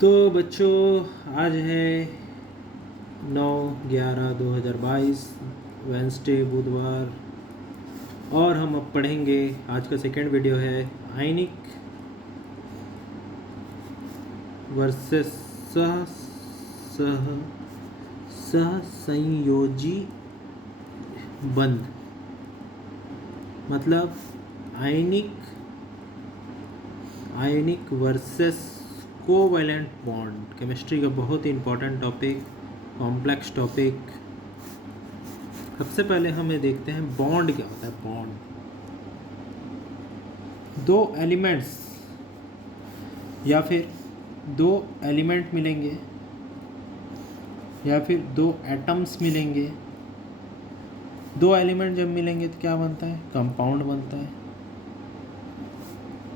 तो बच्चों आज है 9/11/2022 वेंसडे बुधवार। और हम अब पढ़ेंगे, आज का सेकंड वीडियो है आयनिक वर्सेस सह सह सहसंयोजी बंध। मतलब आयनिक वर्सेस कोवैलेंट बॉन्ड। केमिस्ट्री का बहुत ही इम्पोर्टेंट टॉपिक, कॉम्प्लेक्स टॉपिक। सबसे पहले हमें देखते हैं बॉन्ड क्या होता है। बॉन्ड, दो एलिमेंट्स या फिर दो एलिमेंट मिलेंगे या फिर दो एटम्स मिलेंगे। दो एलिमेंट जब मिलेंगे तो क्या बनता है? कंपाउंड बनता है।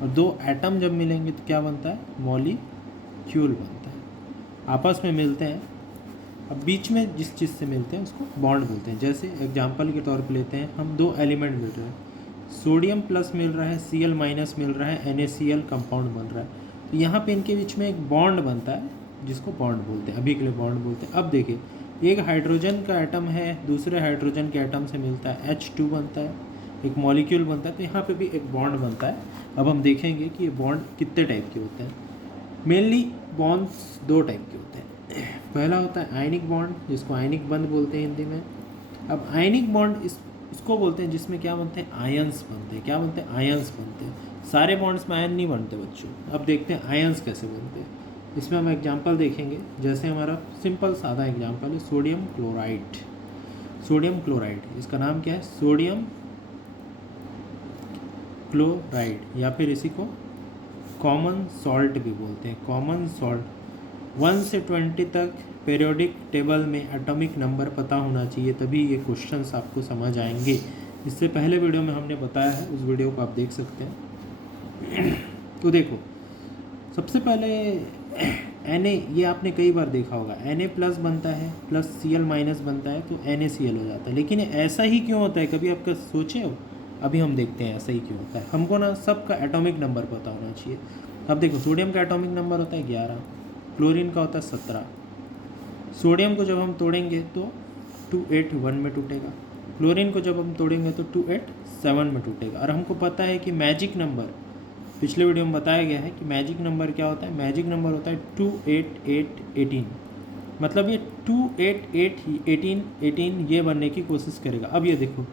और दो एटम जब मिलेंगे तो क्या बनता है? मॉलिक्यूल बनता है। आपस में मिलते हैं, अब बीच में जिस चीज़ से मिलते हैं उसको बॉन्ड बोलते हैं। जैसे एग्जांपल के तौर पे लेते हैं, हम दो एलिमेंट मिल रहे हैं, सोडियम प्लस मिल रहा है, Cl माइनस मिल रहा है, NaCl कंपाउंड बन रहा है। तो यहाँ पे इनके बीच में एक बॉन्ड बनता है जिसको बॉन्ड बोलते हैं, अभी के लिए बॉन्ड बोलते हैं। अब देखिए, एक हाइड्रोजन का एटम है, दूसरे हाइड्रोजन के एटम से मिलता है, H2 बनता है, एक मॉलिक्यूल बनता है। तो यहाँ पे भी एक बॉन्ड बनता है। अब हम देखेंगे कि ये बॉन्ड कितने टाइप के होते हैं। मेनली बॉन्ड्स दो टाइप के होते हैं। पहला होता है आयनिक बॉन्ड, जिसको आयनिक बंध बोलते हैं हिंदी में। अब आयनिक बॉन्ड इसको बोलते हैं जिसमें क्या बनते हैं? आयंस बनते हैं। क्या बनते हैं? आयंस बनते हैं। सारे बॉन्ड्स में आयन नहीं बनते बच्चों। अब देखते हैं आयंस कैसे बनते हैं। इसमें हम एग्जांपल देखेंगे। जैसे हमारा सिंपल सादा एग्जांपल है सोडियम क्लोराइड। सोडियम क्लोराइड, इसका नाम क्या है? सोडियम क्लोराइड, या फिर इसी को कॉमन सॉल्ट भी बोलते हैं। कॉमन सॉल्ट 1 से 20 तक पीरियोडिक टेबल में एटॉमिक नंबर पता होना चाहिए, तभी ये क्वेश्चंस आपको समझ आएंगे। इससे पहले वीडियो में हमने बताया है, उस वीडियो को आप देख सकते हैं। तो देखो, सबसे पहले Na, ये आपने कई बार देखा होगा, Na प्लस बनता है प्लस Cl माइनस बनता है तो NaCl हो जाता है। लेकिन ऐसा ही क्यों होता है, कभी आपका सोचे हो? अभी हम देखते हैं ऐसा ही क्यों होता है। हमको ना सबका एटॉमिक नंबर पता होना चाहिए। अब देखो, सोडियम का एटॉमिक नंबर होता है 11, क्लोरीन का होता है 17। सोडियम को जब हम तोड़ेंगे तो 281 में टूटेगा, क्लोरीन को जब हम तोड़ेंगे तो 287 में टूटेगा। और हमको पता है कि मैजिक नंबर, पिछले वीडियो में बताया गया है कि मैजिक नंबर क्या होता है। मैजिक नंबर होता है 28818। मतलब ये 28818 ये बनने की कोशिश करेगा। अब ये देखो,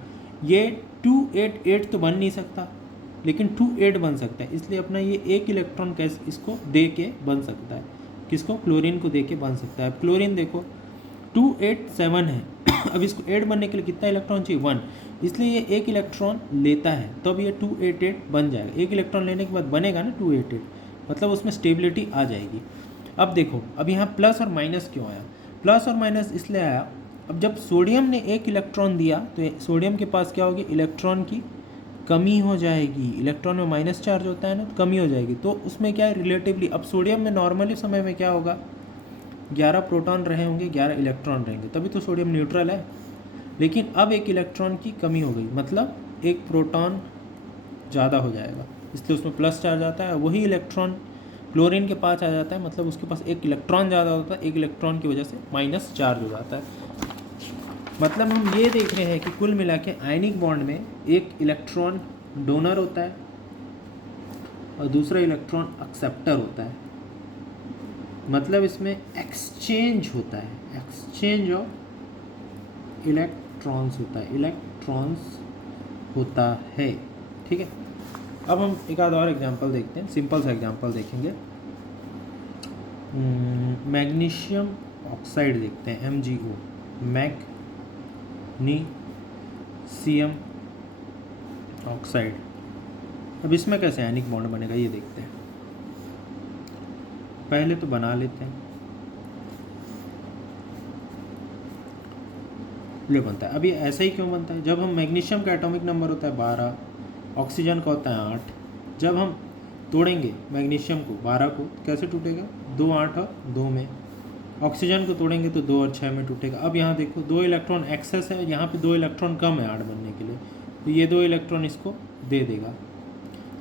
ये 288 तो बन नहीं सकता, लेकिन 28 बन सकता है। इसलिए अपना ये एक इलेक्ट्रॉन कैसे इसको दे के बन सकता है। किसको? क्लोरीन को दे के बन सकता है। अब क्लोरीन देखो 287 है। अब इसको 8 बनने के लिए कितना इलेक्ट्रॉन चाहिए? 1। इसलिए ये एक इलेक्ट्रॉन लेता है, तब ये 288 बन जाएगा। एक इलेक्ट्रॉन लेने के बाद बनेगा ना 288, मतलब उसमें स्टेबिलिटी आ जाएगी। अब देखो, अब यहाँ प्लस और माइनस क्यों आया? प्लस और माइनस इसलिए आया, अब जब सोडियम ने एक इलेक्ट्रॉन दिया तो सोडियम के पास क्या होगी? इलेक्ट्रॉन की कमी हो जाएगी। इलेक्ट्रॉन में माइनस चार्ज होता है ना, तो कमी हो जाएगी। तो उसमें क्या है? रिलेटिवली, अब सोडियम में नॉर्मली समय में क्या होगा? 11 प्रोटॉन रहे होंगे, 11 इलेक्ट्रॉन रहेंगे, तभी तो सोडियम न्यूट्रल है। लेकिन अब एक इलेक्ट्रॉन की कमी हो गई, मतलब एक प्रोटॉन ज़्यादा हो जाएगा, इसलिए उसमें प्लस चार्ज आता है। वही इलेक्ट्रॉन क्लोरीन के पास आ जाता है, मतलब उसके पास एक इलेक्ट्रॉन ज़्यादा होता है, एक इलेक्ट्रॉन की वजह से माइनस चार्ज हो जाता है। मतलब हम ये देख रहे हैं कि कुल मिला के आयनिक बॉन्ड में एक इलेक्ट्रॉन डोनर होता है और दूसरा इलेक्ट्रॉन एक्सेप्टर होता है। मतलब इसमें एक्सचेंज होता है, एक्सचेंज ऑफ इलेक्ट्रॉन्स होता है, इलेक्ट्रॉन्स होता है। ठीक है, अब हम एक आध और एग्जांपल देखते हैं, सिंपल सा एग्जांपल देखेंगे। मैग्नीशियम ऑक्साइड देखते हैं, MgO, मैग्नीशियम ऑक्साइड। अब इसमें कैसे आयनिक बॉन्ड बनेगा ये देखते हैं। पहले तो बना लेते हैं, ले बनता है। अभी ऐसा ही क्यों बनता है? जब हम मैग्नीशियम का एटॉमिक नंबर होता है 12, ऑक्सीजन का होता है 8। जब हम तोड़ेंगे मैग्नीशियम को 12 को, कैसे टूटेगा? 2, 8 और 2 में। ऑक्सीजन को तोड़ेंगे तो 2 और 6 में टूटेगा। अब यहाँ देखो, 2 इलेक्ट्रॉन एक्सेस है, यहाँ पे 2 इलेक्ट्रॉन कम है 8 बनने के लिए, तो ये 2 इलेक्ट्रॉन इसको दे देगा।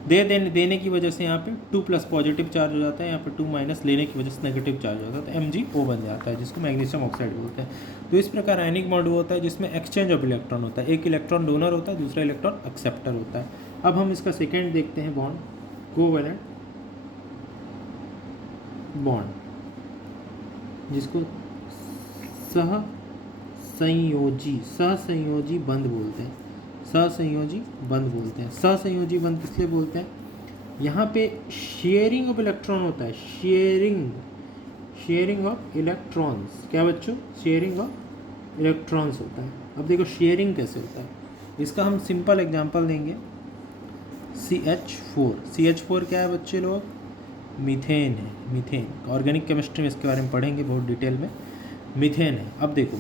देने की वजह से यहाँ पे 2 प्लस पॉजिटिव चार्ज हो जाता है, यहाँ पे 2 माइनस लेने की वजह से नेगेटिव चार्ज हो जाता है, तो MgO बन जाता है, जिसको मैग्नीशियम ऑक्साइड बोलते हैं। तो इस प्रकार आयनिक बॉन्ड होता है जिसमें एक्सचेंज ऑफ इलेक्ट्रॉन होता है, एक इलेक्ट्रॉन डोनर होता है, दूसरा इलेक्ट्रॉन एक्सेप्टर होता है। अब हम इसका सेकेंड देखते हैं बॉन्ड, कोवैलेंट बॉन्ड, जिसको सहसंयोजी बंध बोलते हैं, सहसंयोजी बंध बोलते हैं। सहसंयोजी बंध किसलिए बोलते हैं? यहाँ पे शेयरिंग ऑफ इलेक्ट्रॉन होता है, शेयरिंग ऑफ इलेक्ट्रॉन्स। क्या बच्चों? शेयरिंग ऑफ इलेक्ट्रॉन्स होता है। अब देखो शेयरिंग कैसे होता है, इसका हम सिंपल एग्जांपल देंगे। CH4 क्या है बच्चे लोग? मीथेन है, मीथेन। ऑर्गेनिक केमिस्ट्री में इसके बारे में पढ़ेंगे बहुत डिटेल में। मीथेन है। अब देखो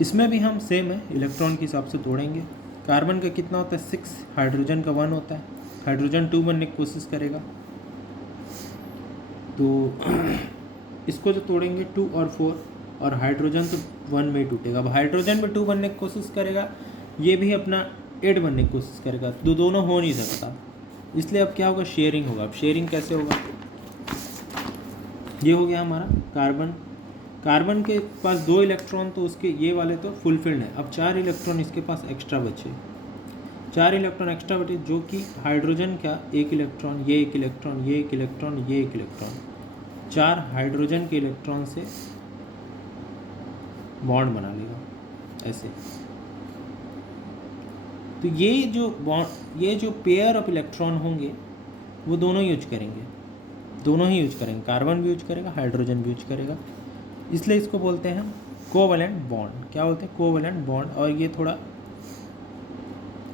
इसमें भी हम सेम है, इलेक्ट्रॉन के हिसाब से तोड़ेंगे। कार्बन का कितना होता है? 6, हाइड्रोजन का 1 होता है। हाइड्रोजन 2 बनने की कोशिश करेगा, तो इसको जो तोड़ेंगे 2 और 4, और हाइड्रोजन तो 1 में ही टूटेगा। अब हाइड्रोजन भी 2 बनने की कोशिश करेगा, ये भी अपना 8 बनने की कोशिश करेगा, तो दोनों हो नहीं सकता, इसलिए अब क्या होगा? शेयरिंग होगा। अब शेयरिंग कैसे होगा? ये हो गया हमारा कार्बन के पास 2 इलेक्ट्रॉन, तो उसके ये वाले तो फुलफिल्ड है। अब 4 इलेक्ट्रॉन इसके पास एक्स्ट्रा बचे, 4 इलेक्ट्रॉन एक्स्ट्रा बचे, जो कि हाइड्रोजन का 1 इलेक्ट्रॉन, ये 1 इलेक्ट्रॉन, ये 1 इलेक्ट्रॉन, ये 1 इलेक्ट्रॉन, 4 हाइड्रोजन के इलेक्ट्रॉन से बॉन्ड बना लेगा ऐसे। तो ये जो पेयर ऑफ इलेक्ट्रॉन होंगे वो दोनों यूज करेंगे, कार्बन भी यूज करेगा, हाइड्रोजन भी यूज करेगा, इसलिए इसको बोलते हैं हम कोवैलेंट बॉन्ड। क्या बोलते हैं? Covalent bond. और ये थोड़ा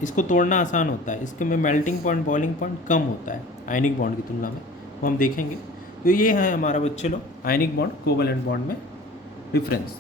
इसको तोड़ना आसान होता है, इसके में मेल्टिंग पॉइंट, बॉइलिंग पॉइंट कम होता है आयनिक बॉन्ड की तुलना में, वो हम देखेंगे। तो ये है हमारा बच्चे लोग आयनिक बॉन्ड कोवैलेंट बॉन्ड में डिफरेंस।